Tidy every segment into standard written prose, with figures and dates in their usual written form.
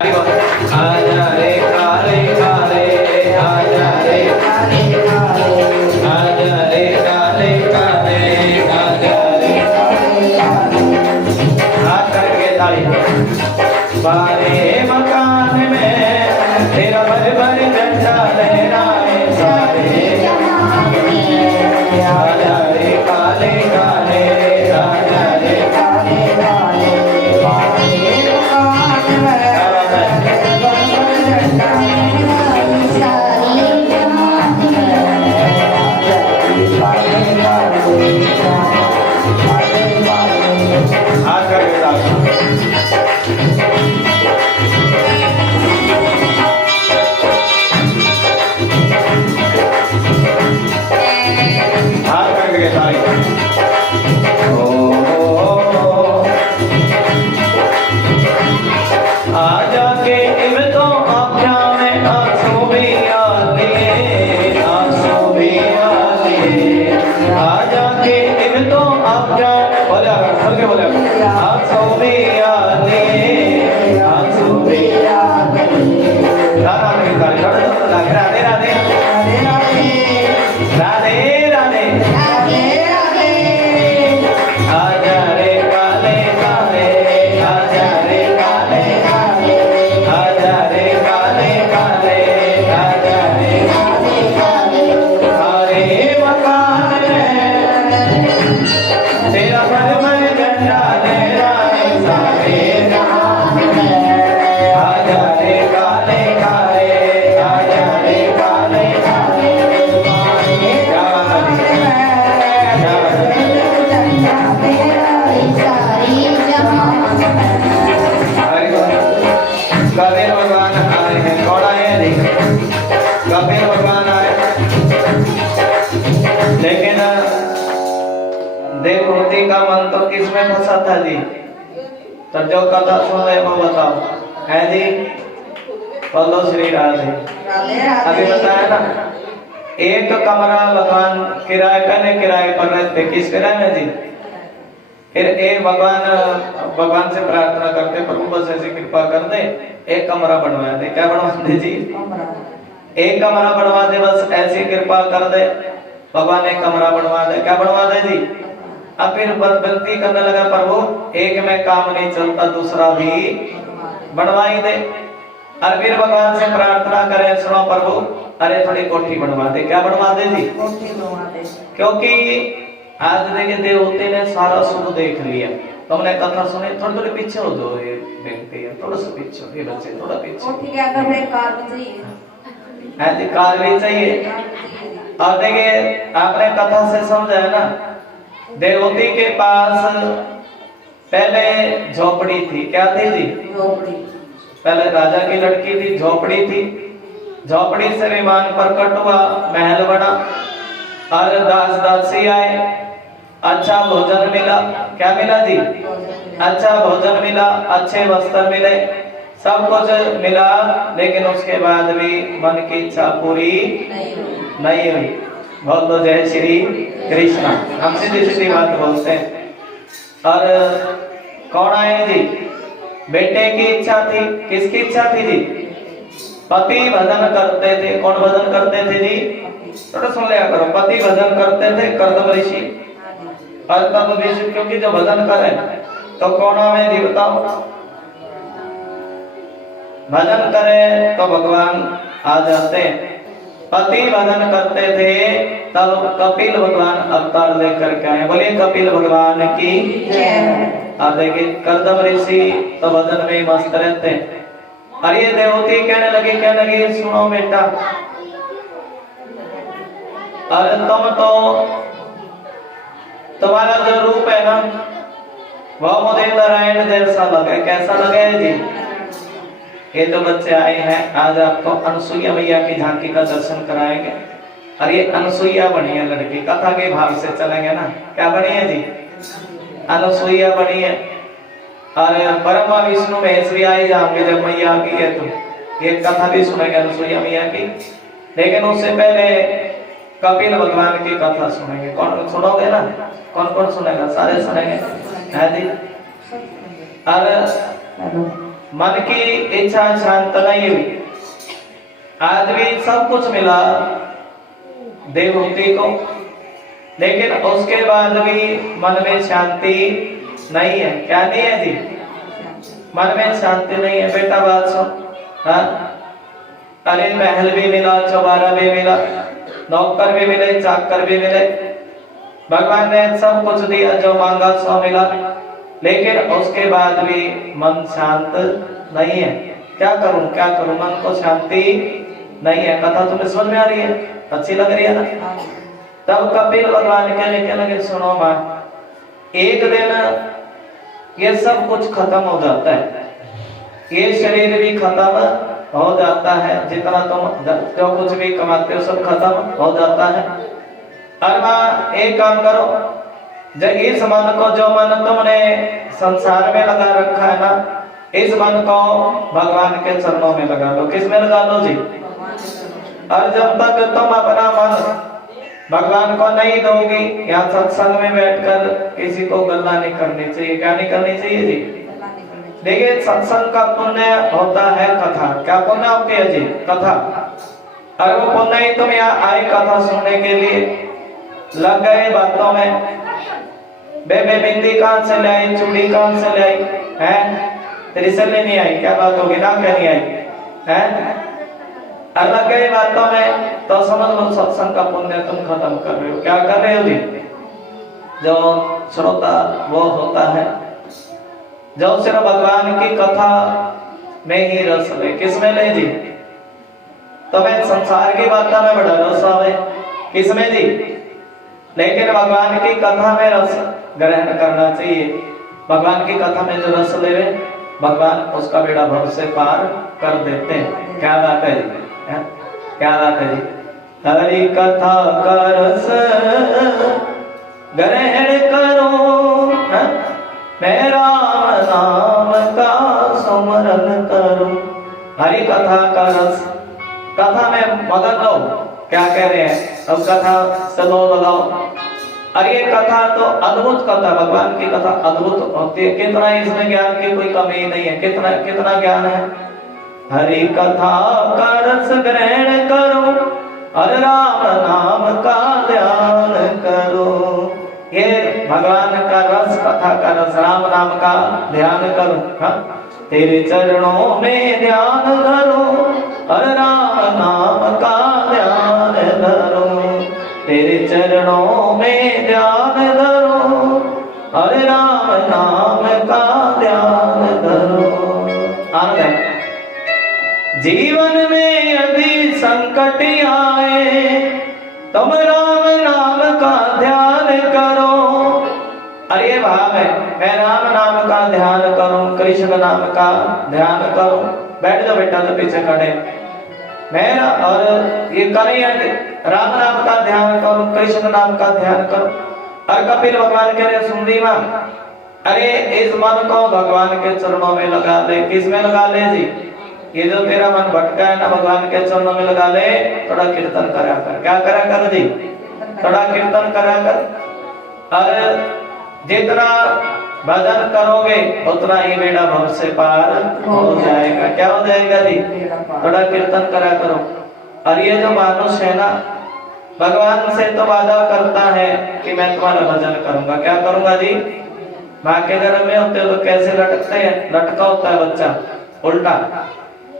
आजा रे काले काले, आजा रे काले काले, आजा रे काले काले, आजा रे काले काले। हाथ करके ताली। बारे मकान में तेरा भर भर झंडा लहराए सारे जहान में। आजा रे काले काले, आजा रे काले काले, बारे मकान में देवहूति का मन तो किसमें फंसा था जी? तो जो कथा सुन रहे हो बताओ है जी। बोलो श्री राधे। अभी बताया ना, एक कमरा भगवान किराए पर रहते। किस किराए में जी? फिर एक भगवान से प्रार्थना करते, प्रभु बस ऐसी कृपा कर दे, एक कमरा बनवा दे। क्या बनवा दे जी? एक कमरा बनवा दे, बस ऐसी कृपा कर दे, भगवान एक कमरा बनवा दे। क्या बनवा दे जी? अब फिर विनती करने लगा, प्रभु एक में काम नहीं चलता, दूसरा भी बनवा ही दे। और फिर भगवान से प्रार्थना करें, सुनो प्रभु, अरे थोड़ी कोठी बनवा दे। क्या बनवा दे जी? कोठी बनवा दे। क्योंकि आज देखिए देवहूति ने सारा सुख देख लिया। तुमने कथा सुनी, थोड़ी थोड़ी पीछे हो जो ये व्यक्ति है, थोड़ा सा पीछे, ये बच्चे थोड़ा पीछे। कोठी क्या कर रहे? कार भी चाहिए, ऐसी कार भी चाहिए। और देखिए आपने कथा से समझा है ना, देवहूति के पास पहले झोपड़ी थी। क्या थी जी? झोपड़ी। पहले राजा की लड़की थी, झोपड़ी थी। झोपड़ी से विमान प्रकट हुआ, महल बना, और दास दासी आए, अच्छा भोजन मिला। क्या मिला जी? अच्छा भोजन मिला, अच्छे वस्त्र मिले, सब कुछ मिला। लेकिन उसके बाद भी मन की इच्छा पूरी नहीं हुई। बोल दो जय श्री कृष्ण। हम सीधी सीधी बात बोलते हैं। और कौन आए जी? बेटे की इच्छा थी। किसकी इच्छा थी जी? पति भजन करते थे। कौन भजन करते थे जी? थोड़ा सुन लिया करो। पति भजन करते थे, कर्दम ऋषि। और तब विष्णु, क्योंकि जो भजन करे तो कौन आवे जी? बताओ। भजन करे तो भगवान आ जाते। पति भजन करते थे, तब कपिल भगवान अवतार लेकर के आए। बोलिए कपिल भगवान की जय। आप देखिए कर्दम ऋषि तो भजन में मस्त रहते। और ये देवहूति कहने लगी सुनो बेटा, अरे तुम तो, तुम्हारा जो रूप है ना, वह मुझे नारायण जैसा लगे। कैसा लगे जी? ये जो बच्चे आए हैं, आज आपको अनसुईया मैया की झांकी का दर्शन कराएंगे। और ये अनसुईया बनी है लड़की, कथा के भाव से चलेंगे ना। क्या बनी है जी? अनसुईया बनी है। और ब्रह्मा विष्णु महेश्वरी आई जाओगे जब मैया की है, तो ये कथा भी सुनेंगे अनसुईया मैया की। लेकिन उससे पहले कपिल भगवान की कथा सुनेंगे। कौन सुनोगे ना? कौन कौन सुनेगा? सारे सुनेंगे है जी। और मन की इच्छा शांत नहीं हुई। आज भी सब कुछ मिला देवहूति को, लेकिन उसके बाद भी मन में शांति नहीं है। क्या नहीं है जी? मन में शांति नहीं है। बेटा बात सुन, हाँ? अरे महल भी मिला, चौबारा भी मिला, नौकर भी मिले, चाकर भी मिले, भगवान ने सब कुछ दिया, जो मांगा सो मिला, लेकिन उसके बाद भी मन शांत नहीं है। क्या करूं क्या करूं, मन को शांति नहीं है। कथा तुम्हें समझ में आ रही है? अच्छी लग रही है ना? तब कपिल भगवान कहने लगे, सुनो मां, एक दिन ये सब कुछ खत्म हो जाता है, ये शरीर भी खत्म हो जाता है, जितना तुम जो कुछ भी कमाते हो सब खत्म हो जाता है। और मां एक काम करो, जब इस मन को, जो मन तुमने संसार में लगा रखा है ना, इस मन को भगवान के चरणों में लगा लो। किस में लगा लो जी? और जब तक तुम अपना मन भगवान को नहीं दोगी, यहाँ सत्संग में बैठकर किसी को गल्ला नहीं करनी चाहिए। क्या नहीं करनी चाहिए जी? देखिए, सत्संग का पुण्य होता है कथा। क्या पुण्य होती है जी? कथा। और वो पुण्य ही तुम यहाँ आए कथा सुनने के लिए, लग गए बातों में, बेबे बिंदी कहां से ले आई, चूड़ी कहां से ले आई है, तेरी से नहीं आई, क्या बात होगी ना, क्या नहीं आई है, अलग गए बातों में, तो समझ लो सत्संग का पुण्य तुम खत्म कर रहे हो। क्या कर रहे हो जी? जो श्रोता वो होता है जो सिर्फ भगवान की कथा में ही रस ले। किस में ले जी? तुम्हें संसार की बातों में बड़ा रस आवे, किस में जी? लेकिन भगवान की कथा में रस ग्रहण करना चाहिए। भगवान की कथा में जो रस ले, भगवान उसका बेड़ा भव से पार कर देते हैं। क्या बात है जी? क्या बात है जी? हरि कथा का रस ग्रहण करो, मैं राम नाम का सुमरन करूं। हरि कथा का रस, कथा में मगन लो। क्या कह रहे हैं? अब कथा चलो लगाओ। अरे ये कथा तो अद्भुत कथा, भगवान की कथा अद्भुत होती है। कितना इसमें ज्ञान की कोई कमी नहीं है, कितना कितना ज्ञान है। हरि कथा का रस ग्रहण करो और राम नाम का ध्यान करो। ये भगवान का रस, कथा का रस, राम नाम का ध्यान करो। हाँ? तेरे चरणों में ध्यान धरो और राम नाम का ध्यान धरो। तेरे चरणों में ध्यान धरो और राम नाम का ध्यान धरो। आनंद। जीवन में यदि संकट आए, तुम राम नाम का ध्यान करो। अरे भाव है, मैं राम नाम का ध्यान करूं, कृष्ण नाम का ध्यान करूं। बैठ जाओ बेटा, तो पीछे खड़े। मैं और ये करें, राम नाम का ध्यान करूं, कृष्ण नाम का ध्यान करूं। और कपिल भगवान कह रहे, सुंदरी मां, अरे इस मन को भगवान के चरणों में लगा दे। किस में लगा ले जी? ये जो तेरा मन भटका है ना, भगवान के चरणों में लगा ले। थोड़ा कीर्तन करा कर। क्या करा कर जी? थोड़ा कीर्तन करा कर। और जितना भजन करोगे उतना ही बेड़ा भव से पार हो जाएगा। क्या हो जाएगा जी? थोड़ा कीर्तन करा करो। और ये जो मानुष है ना, भगवान से तो वादा करता है कि मैं तुम्हारा भजन करूंगा। क्या करूंगा जी? माँ के गर्भ में होते हो तो कैसे लटकते हैं? लटका होता है बच्चा उल्टा।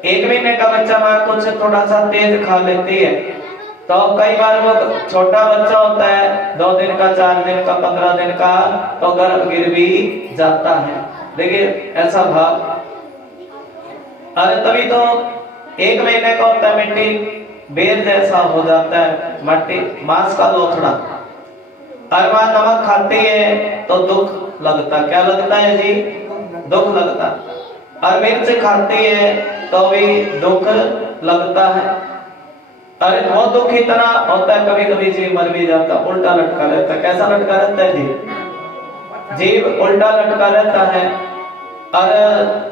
1 महीने का बच्चा माँ कुछ थोड़ा सा तेज खा लेती है, तो कई बार वो छोटा बच्चा होता है 2 दिन का, 4 दिन का, 15 दिन का, तो गर्भ गिर भी जाता है। देखिए ऐसा भाव। अरे तभी तो 1 महीने का होता है, मिट्टी बेर जैसा हो जाता है, मट्टी मांस का लोथड़ा। और माँ नमक खाती है तो दुख लगता। क्या लगता है जी? दुख लगता। और मिर्च खाती है तो भी दुख लगता है। अरे वो दुख इतना होता है, कभी कभी जीव मर भी जाता, उल्टा लटका रहता है। कैसा लटका रहता है जी? जीव उल्टा लटका रहता है। और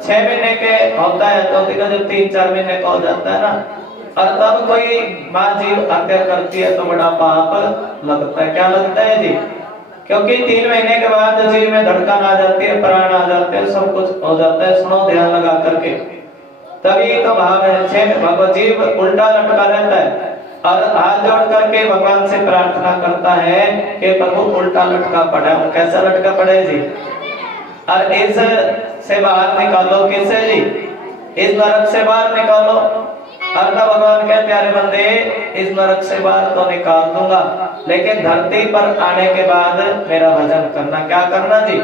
6 महीने के होता है तो देखो जब 3-4 महीने का हो जाता है ना, और तब कोई माँ जीव हत्या करती है तो बड़ा पाप लगता है। क्या लगता है जी? क्योंकि 3 महीने के बाद जीव में धड़कन आ जाती है, प्राण आ जाते हैं, सब कुछ हो जाता है। सुनो ध्यान लगा करके, तभी तो भाव है। भगवत जीव उल्टा लटका रहता है और हाथ जोड़ करके भगवान से प्रार्थना करता है कि प्रभु उल्टा लटका पड़ा। कैसा लटका पड़े जी? और इस से बाहर निकालो। किससे जी? इस नरक से बाहर निकालो। और तब भगवान कहते अरे बंदे, इस नरक से बाहर तो निकाल दूंगा, लेकिन धरती पर आने के बाद मेरा भजन करना। क्या करना जी?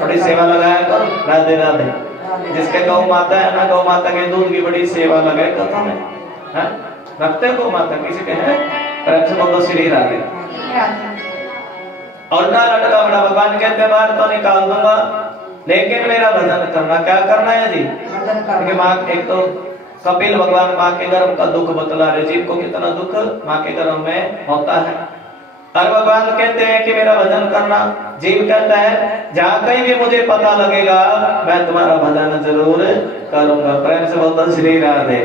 थोड़ी सेवा लगाया करो। राधे राधे। जिसके गौ माता है ना, गौ माता के दूध की बड़ी सेवा लगाए कथा में, है रखते गौ माता किसी के है, प्रेम से बोलो श्री राधे। और ना लटका बड़ा, भगवान कहते बाहर तो निकाल दूंगा, लेकिन मेरा भजन करना। क्या करना है जी? क्योंकि माँ, एक तो कपिल भगवान माँ के गर्भ का दुख बतला रहे, जीव को कितना दुख माँ के गर्भ में होता है। और भगवान कहते हैं कि मेरा भजन करना। जीव कहता है जहाँ कहीं भी मुझे पता लगेगा मैं तुम्हारा भजन जरूर करूंगा। प्रेम से बोलता श्री राधे।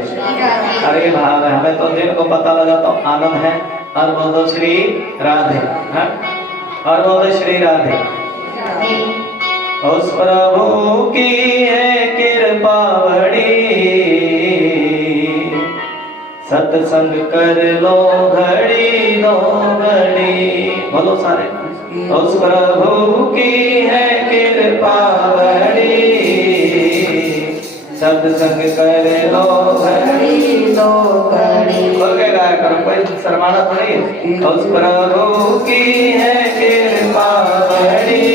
अरे भाव है, हमें तो जिनको पता लगा तो आनंद है। और बोलो श्री राधे, है? और बोलो श्री राधे। उस प्रभु की है कृपा बड़ी, सत्संग कर लो घड़ी लो घड़ी। बोलो सारे। उस प्रभु की है कृपा बड़ी, सत्संग कर लो घड़ी लो घड़ी। बोल के गाया करो, कोई शर्माना तो नहीं है। उस प्रभु की है कृपा बड़ी,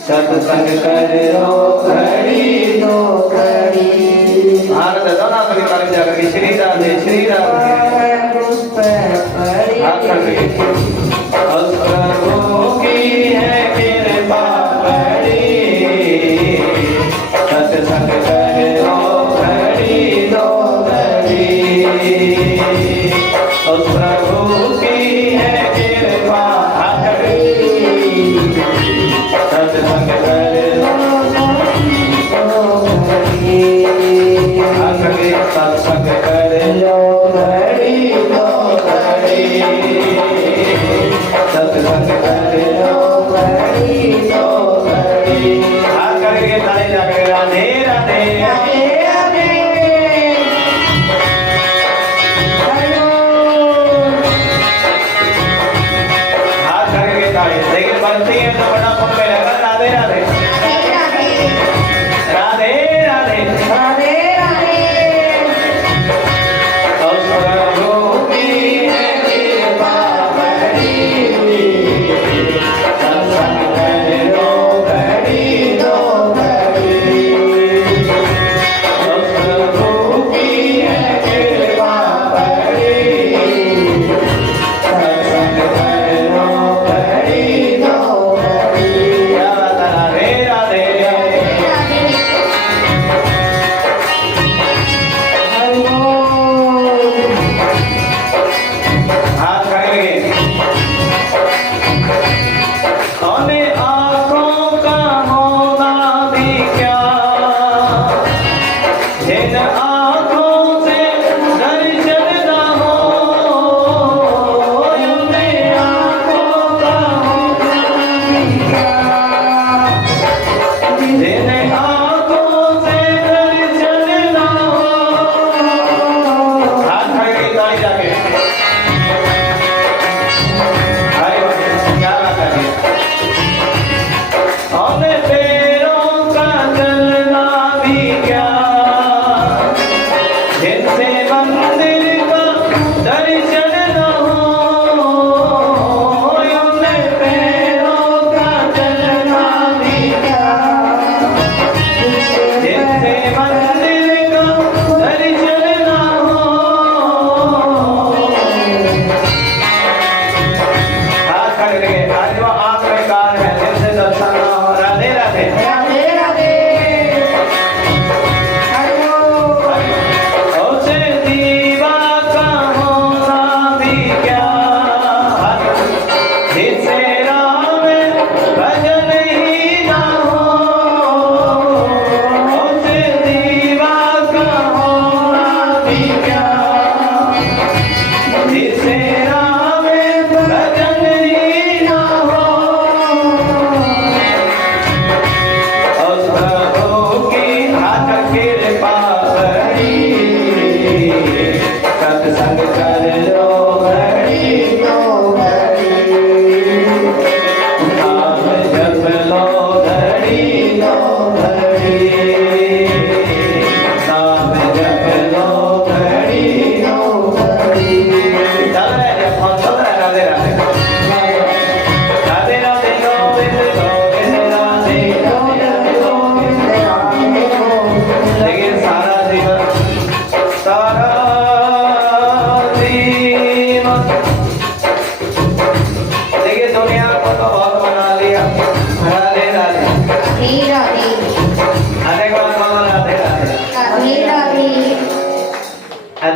सत्संग कर लो घड़ी लो घड़ी। भारत दोना कभी ताली जाकर के श्री राधे श्री राधे। उस प्रभु की है कृपा बड़ी, सत्संग कर लो घड़ी लो घड़ी। उस प्रभु की है कृपा बड़ी, सत्संग कर लो सत्संग कर लो घड़ी लो घड़ी, सत्संग कर लो घड़ी लो घड़ी। हाथ करके ताली जाकर राधे राधे राधे राधे। हाथ करके ताली, लेकिन बनती है तो बड़ा पुण्य मिलेगा। राधे राधे राधे राधे राधे।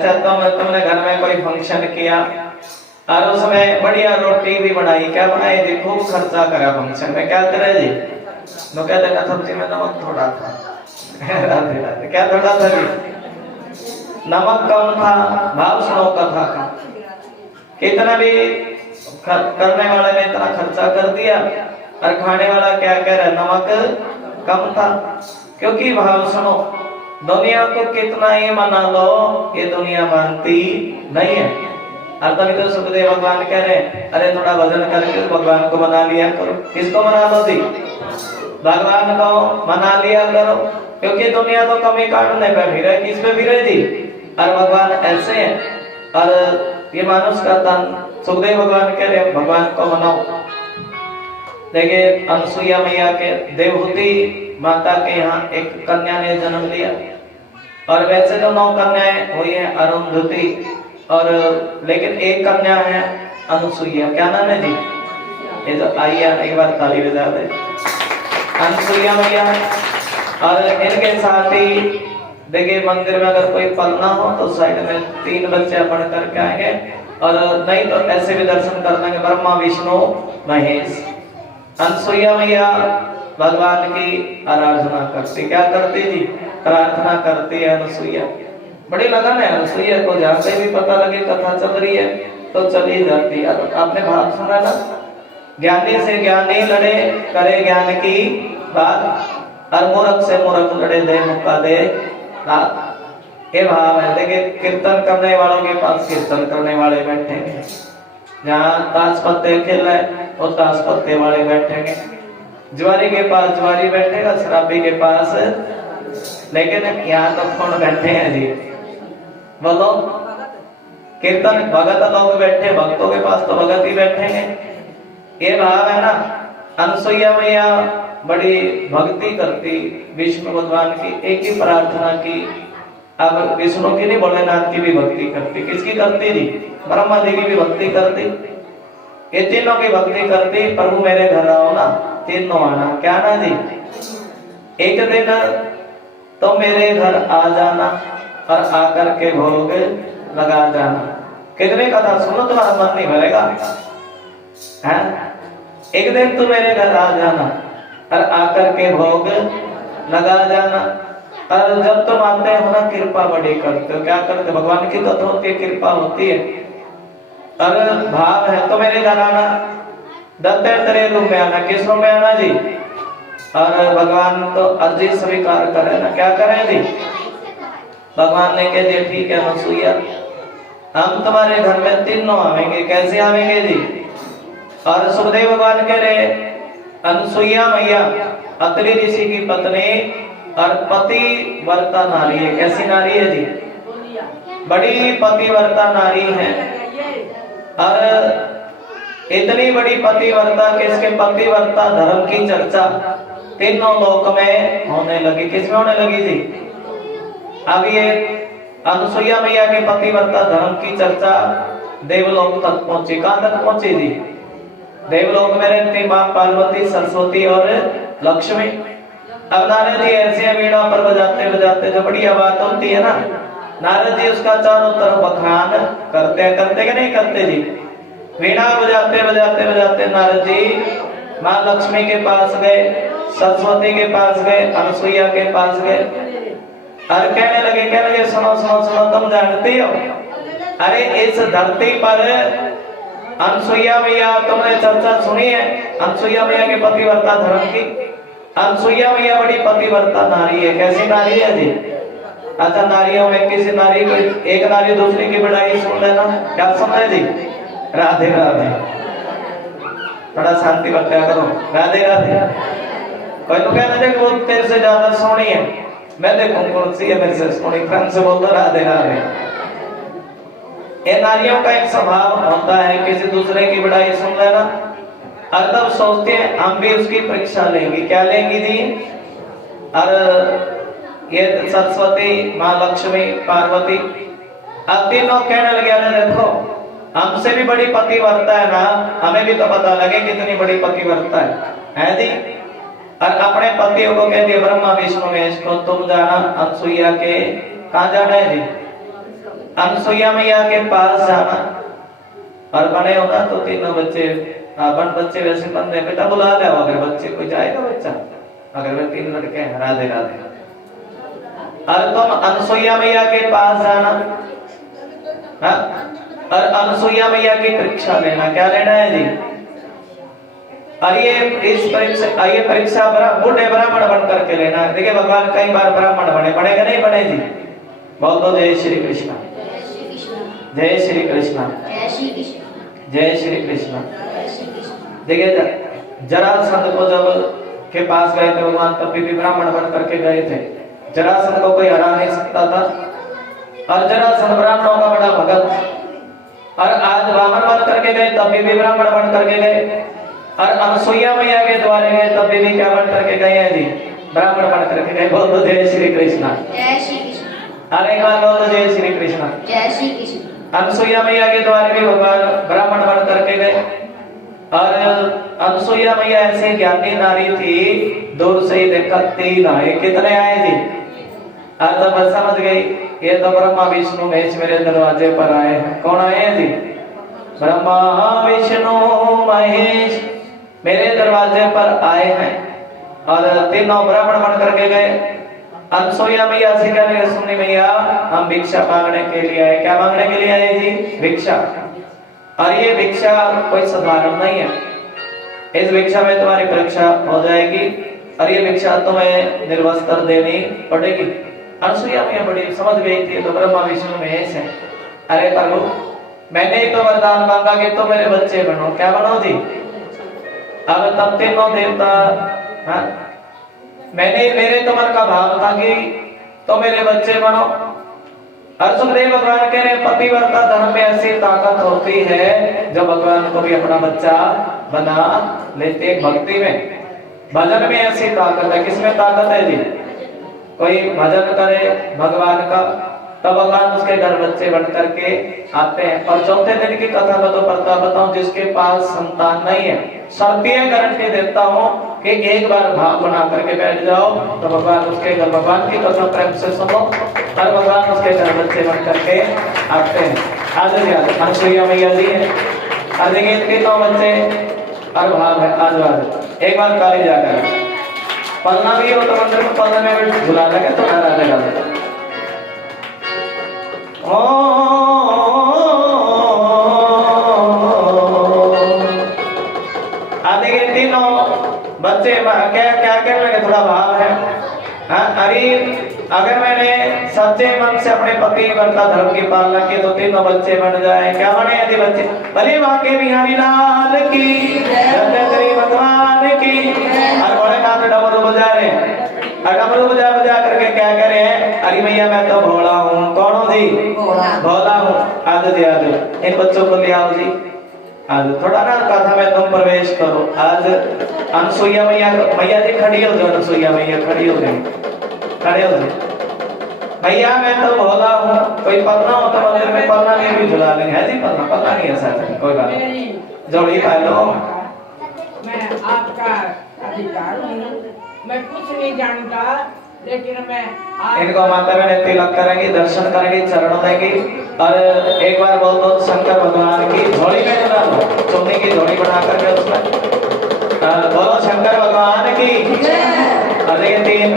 अच्छा तुमने घर में कोई फंक्शन किया और उसमें बढ़िया रोटी भी बनाई, क्या बनाई जी? खूब खर्चा करा फंक्शन में, क्या करे जी? तो कहते हैं सब्जी में नमक थोड़ा था। राधे राधे। क्या थोड़ा था जी? नमक कम था। भाव सुनो कथा का, कितना भी करने वाले ने इतना खर्चा कर दिया और खाने वाला क्या कह रहा है? नमक कम था। क्योंकि भाव सुनो, दुनिया को कितना ही मना लो, ये दुनिया मानती नहीं है। और तभी तो सुखदेव भगवान कह रहे हैं अरे थोड़ा वजन करके भगवान को मना लिया करो। किसको मना लो जी? भगवान को मना लिया करो, क्योंकि दुनिया तो कमी काटने पे भी रहे, किस पे भी रहे जी? और भगवान ऐसे हैं। और ये मानुष का तन, सुखदेव भगवान कह रहे भगवान को मनाओ। देखिए अनसुईया मैया के देवहूति माता के यहाँ एक कन्या ने जन्म लिया, और वैसे तो 9 कन्याएं हुई हैं अरुंधति, और लेकिन एक कन्या है अनसुईया। क्या नाम है जी? ये तो आइए एक बार ताली बजा दे। अनसुईया मैया है। और इनके साथ ही देखिए मंदिर में अगर कोई पलना हो तो साइड में 3 बच्चे पढ़ करके आएंगे, और नहीं तो ऐसे भी दर्शन कर लेंगे, ब्रह्मा विष्णु महेश। अनसुईया मैया भगवान की आराधना करती, क्या करती जी? प्रार्थना करती है अनसुईया। बड़ी लगन है अनसुईया को, जहाँ से भी पता लगे कथा चल रही है तो चली जाती है। आपने भाव सुना ना, ज्ञानी से ज्ञानी लड़े करे ज्ञान की बात, और मूर्ख से मूर्ख लड़े दे मुक्का दे रात। ये भाव है। देखिए कीर्तन करने वालों के पास कीर्तन करने वाले बैठेंगे, जहाँ ताश पत्ते खेल रहे वो ताश पत्ते वाले बैठेंगे, ज्वारी के पास ज्वारी बैठेगा, शराबी के पास। लेकिन यहाँ तो कौन बैठे हैं जी? बोलो, कीर्तन भगत लोग बैठे, भक्तों के पास तो भगत ही बैठेंगे। ये भाव है ना। अनसुईया मैया बड़ी भक्ति करती विष्णु भगवान की, एक ही प्रार्थना की। अब विष्णु की नहीं, भोलेनाथ की भी भक्ति करती। किसकी करती जी? ब्रह्मा जी की भी भक्ति करती, ये तीनों की भक्ति करती। प्रभु मेरे घर आओ ना, तीनों आना। क्या ना जी? एक दिन तो मेरे घर आ जाना और आकर के भोग लगा जाना। कितने कथा सुनो, तुम्हारा मन नहीं भरेगा। है एक दिन तू मेरे घर आ जाना और आकर के भोग लगा जाना। और जब तुम आते हो ना, कृपा बड़ी करते हो। क्या करते? भगवान की तो होती है, कृपा होती है। और भाव है तो मेरे घर आना, दत्तात्रेय रूप में आना। किस रूप में आना जी? और भगवान तो अर्जी स्वीकार करे ना, क्या करें जी? भगवान ने कह दिया ठीक है अनसुईया, हम तुम्हारे घर में तीनों आवेंगे। कैसे आवेंगे जी? और सुखदेव भगवान कह रहे अनसुईया मैया अत्रि ऋषि की पत्नी और पतिव्रता नारी है। कैसी नारी है जी? बड़ी पतिव्रता नारी है। और इतनी बड़ी पतिव्रता कि इसके पतिव्रता धर्म की चर्चा तीनों लोक में होने लगी। किस में होने लगी जी? अब ये अनसुईया मैया के पतिव्रता धर्म की चर्चा देवलोक तक पहुंची। कहां तक पहुंची जी? देवलोक में रहती मां पार्वती, सरस्वती और लक्ष्मी। अब नारद जी ऐसे वीणा पर बजाते बजाते जो बढ़िया बात होती है ना, नारद जी उसका चारों तरफ बखान करते कि नहीं करते जी? वीणा बजाते बजाते बजाते नारद जी मां लक्ष्मी के पास गए, सरस्वती के पास गए, अनसुईया के पास गए और कहने लगे सुनो सुनो सुनो, तुम जानती हो अरे इस धरती पर अनसुईया मैया, तुमने चर्चा सुनी है अनसुईया मैया के पतिव्रता धर्म की? अनसुईया मैया बड़ी पतिव्रता नारी है। कैसी नारी है जी? अच्छा, नारियों में किसी नारी को एक नारी दूसरी की बड़ाई सुन लेना। क्या सुन रहे जी? राधे राधे। बड़ा शांति बरता करो। राधे राधे। कोई तो कहना चाहिए वो तेरे से ज्यादा सोनी है, मैं देखूं कौन सी है मेरे से सोनी। फ्रेंड से बोल दो राधे राधे। ये नारियों का एक स्वभाव होता है किसी दूसरे की बड़ाई सुन लेना और तब सोचते हैं हम भी उसकी परीक्षा लेंगे। क्या लेंगी जी? और ये सरस्वती, माँ लक्ष्मी, पार्वती, अब तीनों कहने लगे अरे देखो हमसे भी बड़ी पतिव्रता है ना, हमें भी तो पता लगे कितनी बड़ी पतिव्रता है जी। और अपने पतियों को कहती ब्रह्मा विष्णु महेश को तुम जाना अनसुईया के। कहाँ जाना है जी? अनसुईया मैया के पास जाना और बने होना तो तीनों बच्चे बन बच्चे वैसे बंदे बेटा बुला ले, अगर बच्चे कोई जाएगा बच्चा, अगर वे 3 लड़के हैं राधे राधे। और तुम अनसुईया मैया के पास जाना, हाँ? और अनसुईया मैया की परीक्षा लेना। क्या लेना है जी? और ये परीक्षा बूढ़े ब्राह्मण बन करके लेना है। देखिए भगवान कई बार ब्राह्मण बने, बनेगा नहीं बने जी? बोल दो जय श्री कृष्ण, जय श्री कृष्ण, जय श्री कृष्ण। देखिए जरासंध को जब के पास गए थे भगवान, तब भी ब्राह्मण बन करके गए थे। जरासंध को कोई हरा नहीं सकता था, और जरासंध ब्राह्मणों का बड़ा भगत। और आज ब्राह्मण बन करके गए, तब भी ब्राह्मण बन करके गए। और अनसुईया मैया के द्वारे गए, तब भी क्या बन करके गए हैं जी? ब्राह्मण बन करके गए। बोल दो जय श्री कृष्ण, जय श्री कृष्ण। अरे एक बार बोल दो जय श्री कृष्ण, जय श्री कृष्ण। अनसुईया मैया के द्वारे भी भगवान ब्राह्मण बन करके गए। और अनसुईया मैया ऐसी ज्ञानी नारी थी, दूर से ही देखा 3 आए। कितने आए जी? आज तब बस समझ गई, ये तो ब्रह्मा विष्णु महेश मेरे दरवाजे पर आए हैं। कौन आए हैं जी? ब्रह्मा विष्णु महेश मेरे दरवाजे पर आए हैं। और तीनों ब्राह्मण बन करके गए। अनसुईया मैया से कहने लगे, सुनी मैया, हम भिक्षा मांगने के लिए आए। क्या मांगने के लिए आए जी? भिक्षा। और ये भिक्षा कोई साधारण नहीं है, इस भिक्षा में तुम्हारी परीक्षा हो जाएगी, और ये भिक्षा तुम्हें निर्वस्त्र देनी पड़ेगी। अनसुईया मैया बड़ी समझ गई थी, तो ब्रह्मा विष्णु महेश है। अरे प्रभु, मैंने ही तो वरदान मांगा कि तो मेरे बच्चे बनो। क्या बनो जी? अब तब तीनों देवता, हाँ, मेरे तो मन का भाव था कि तो मेरे बच्चे बनो। और सुखदेव भगवान कह रहे, पतिव्रता धर्म में ऐसी ताकत होती है जब भगवान को भी अपना बच्चा बना लेते। भक्ति में, भजन में ऐसी ताकत है। किसमें ताकत है जी? कोई भजन करे भगवान का, तब भगवान उसके घर बच्चे बन करके आते हैं। और चौथे दिन की कथा बताऊं, जिसके पास संतान नहीं है, शर्तीय गारंटी देता हूं कि एक बार भाव बना करके बैठ जाओ, तो भगवान उसके घर, भगवान की कथा प्रेम से सुनो, और भगवान उसके घर बच्चे बन करके आते हैं। आज अनसुईया मैया जी है, और देखिए तीनों बच्चे और भाव है। आज एक बार काली जाकर पलना भी हो तो मंदिर में पलने में भी झुला लगे तो घर आ जाएगा। आधे के तीनों बच्चे क्या क्या कहने लगे? थोड़ा भाव है। अरे अगर मैंने सच्चे मन से अपने पति वर्ता धर्म की पालना की तो तीनों बच्चे बन जाए। क्या बने यदि बच्चे? भले बाके बिहारी लाल की, भगवान की। और भोलेनाथ डमरू बजा रहे हैं, और डमरू बजा बजा करके क्या कह रहे हैं? अरे मैया मैं तो भोला हूँ। कौन हो जी? भोला हूँ। आज जी आज इन बच्चों को ले आओ जी। आज थोड़ा ना कथा में तुम प्रवेश करो। आज अनसुईया मैया जी खड़ी हो जाओ। अनसुईया मैया खड़ी हो गई, खड़े हो जाओ। भैया मैं तो भोला हूँ, कोई पलना हो तो मंदिर में पलना नहीं भी झुला लेंगे। है जी पलना? पलना नहीं है साथ, कोई बात नहीं, जोड़ी पा लो। मैं आपका अधिकार हूँ, मैं कुछ नहीं जानता, लेकिन मैं इनको माता में तिलक करेंगे, दर्शन करेंगे, चरण देंगे। और एक बार बोल दो शंकर भगवान की झोली में डाल दो, चुन्नी की झोली बना करके उसमें बोलो शंकर भगवान की। और देखिए 3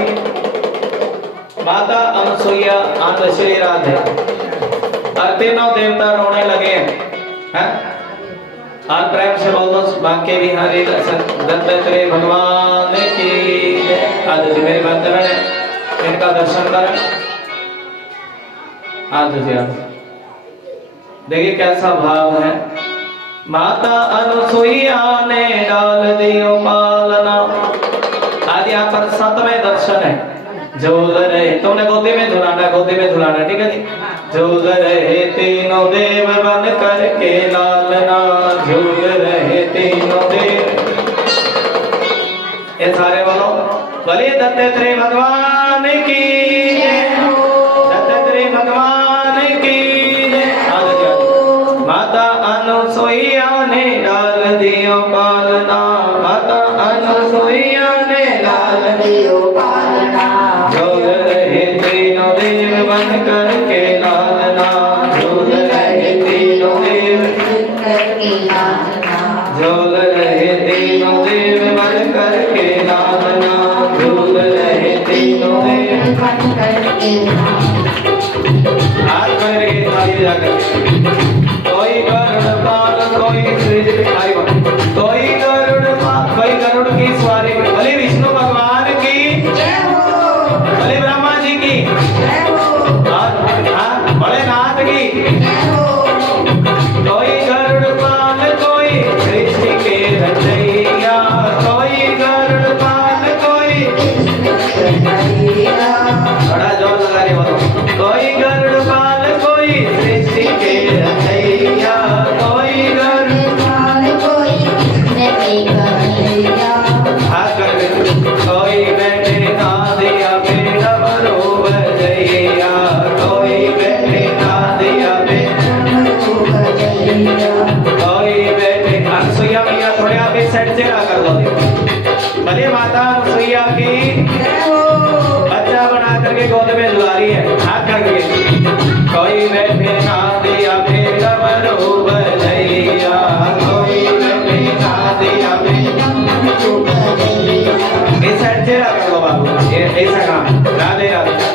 माता अनसुईया, आनंद श्री राधे, और तीनों देवता रोने लगे हैं। और प्रेम से बोल दो बांके बिहारी दत्तात्रेय भगवान की। आज जी मेरी बात है, इनका दर्शन करें। आज जी आज देखिए कैसा भाव है। माता अनसुईया ने डाल दियो पालना। आज यहाँ पर 7वें दर्शन है। झूल रहे, तुमने गोदी में झुलाना, गोदी में झुलाना, ठीक है जी। झूल रहे तीनों देव बन करके लालना, झूल रहे तीनों देव। ये सारे बोलो बोलिए दत्तात्रेय भगवान की, दत्तात्रेय भगवान की। माता अनसुईया ने डाल दियो पालना, माता अनसुईया ने डाल दियो पालना। झूल रहे तीनों देव बन करके लालना, कोई गरुड़ पाल कोई सृजन आई बात कोई गरुड़ की सवारी बोले विष्णु भगवान की बोले ब्रह्मा जी की और हाँ भोलेनाथ की कोई गरुड़ पाल कोई सृष्टि के रचैया कोई गरुड़ पाल कोई बड़ा जोर लगा रहे बोलो कोई गरुड़ पाल कोई सृष्टि के रचैया कोई गरुड़ हाथ कर दे कोई बैठे ना दिया बेटा बरो बजैया कोई बैठे ना दिया बेटा कोई बैठे अनसुईया मैया थोड़े आप इस साइड से कर दो भले माता अनसुईया की बच्चा बना करके गोद में झुला रही है हाथ करके कोई बैठे ना दिया बेटा बरो बजैया कोई बैठे ना दिया बेटा इस साइड से कर दो बाबू ये ऐसा काम राधे राधे